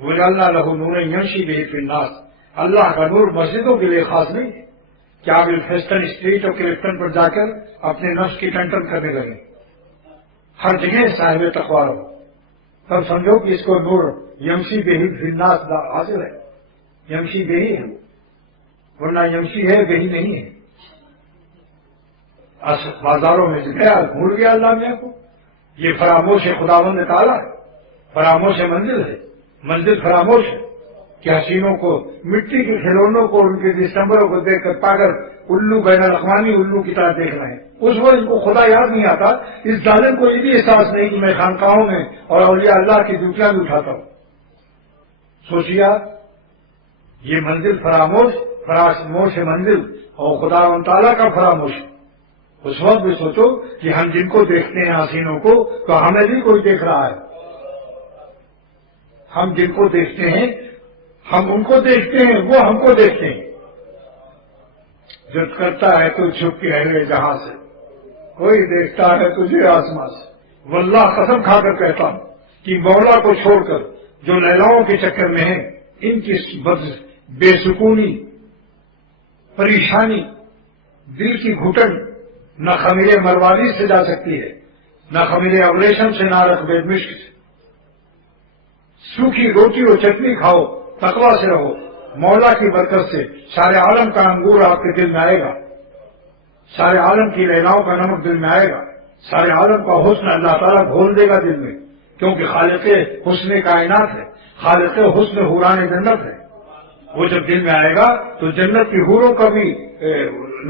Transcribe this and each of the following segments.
وَجَعَلْنَا لَهُ نُورًا يَمْشِي بِهِ فِي النَّاسِ، اللہ کا نور مسجدوں کے لیے خاص نہیں ہے کہ آپ الفیسٹن اسٹریٹ اور کلفٹن پر جا کر اپنے نفس کی ٹنٹن کرنے لگے، ہر جگہ صاحب تقوی ہو، تب سمجھو کہ اس کو نور یمشی بہی فی الناس حاصل ہے، یمشی بہی ہے، ورنہ یمشی ہے بہی نہیں ہے۔ بازاروں میں گیا بھول گیا اللہ میاں کو، یہ فراموش خداوند تعالیٰ ہے، فراموش منزل ہے، منزل فراموش ہے کہ حسینوں کو مٹی کے کھلونوں کو ان کے دسمبروں کو دیکھ کر پاگل الو بین الاقوامی الو کی طرح دیکھ رہے ہیں، اس وقت ان کو خدا یاد نہیں آتا، اس ظالم کو یہ بھی احساس نہیں کہ میں خانقاہوں میں اور اولیاء اللہ کی ڈیوٹیاں بھی اٹھاتا ہوں۔ سوچیے آپ، یہ منزل فراموش منزل اور خدا و تعالیٰ کا فراموش، اس وقت بھی سوچو کہ ہم جن کو دیکھتے ہیں حسینوں کو تو ہمیں بھی کوئی دیکھ رہا ہے، ہم جن کو دیکھتے ہیں ہم ان کو دیکھتے ہیں، وہ ہم کو دیکھتے ہیں۔ جد کرتا ہے تو چھپ کے اہل جہاں سے، کوئی دیکھتا ہے تجھے آسمان سے۔ واللہ قسم کھا کر کہتا ہوں کہ مولا کو چھوڑ کر جو لیلاؤں کے چکر میں ہیں، ان کی بے سکونی، پریشانی، دل کی گھٹن نہ خمیر مروالی سے جا سکتی ہے، نہ خمیر ابریشم سے، نہ رقبے مشک سے۔ سوکھی روٹی اور چٹنی کھاؤ، تقوی سے رہو، مولا کی برکت سے سارے عالم کا انگور آپ کے دل میں آئے گا، سارے عالم کی لیلاؤں کا نمک دل میں آئے گا، سارے عالم کا حسن اللہ تعالیٰ گھول دے گا دل میں، کیونکہ خالق حسن کائنات ہے، خالق حسن حوران جنت ہے۔ وہ جب دل میں آئے گا تو جنت کی حوروں کا بھی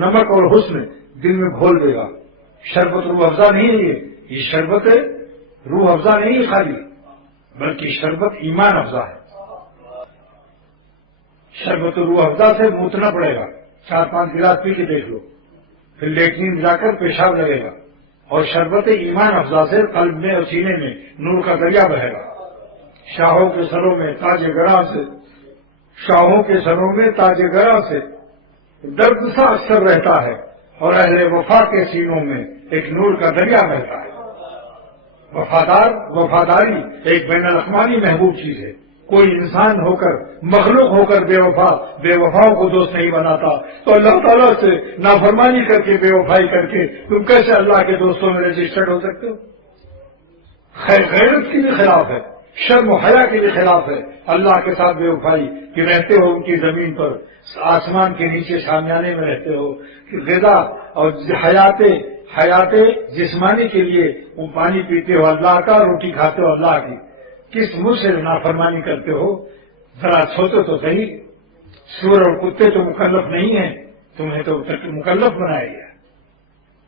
نمک اور حسن دل میں گھول دے گا۔ شربت روح افزا نہیں ہے، یہ شربت روح افزا نہیں ہے خالی، بلکہ شربت ایمان افزا ہے۔ شربت روح افزا سے موتنا پڑے گا، 4-5 گلاس پی کے دیکھ لو، پھر لیٹرین جا کر پیشاب لگے گا، اور شربت ایمان افزا سے قلب میں اور سینے میں نور کا دریا بہے گا۔ شاہوں کے سروں میں تاج گراں سے، شاہوں کے سروں میں تاج گراں سے درد سا اکثر رہتا ہے، اور اہل وفا کے سینوں میں ایک نور کا دریا بہتا ہے۔ وفاداری ایک بین الاقوامی محبوب چیز ہے۔ کوئی انسان ہو کر، مخلوق ہو کر بے وفاؤں کو دوست نہیں بناتا، تو اللہ تعالیٰ سے نافرمانی کر کے، بے وفائی کر کے تم کیسے اللہ کے دوستوں میں رجسٹرڈ ہو سکتے ہو؟ غیرت کے لیے خلاف ہے، شرم و حیا کے لیے خلاف ہے اللہ کے ساتھ بے وفائی، کہ رہتے ہو ان کی زمین پر، آسمان کے نیچے شامیانے میں رہتے ہو، کہ غذا اور حیات جسمانی کے لیے وہ پانی پیتے ہو اللہ کا، روٹی کھاتے ہو اللہ کی، کس منہ سے نافرمانی کرتے ہو؟ ذرا سوچو تو صحیح، سور اور کتے تو مکلف نہیں ہیں، تمہیں تو مکلف بنایا گیا۔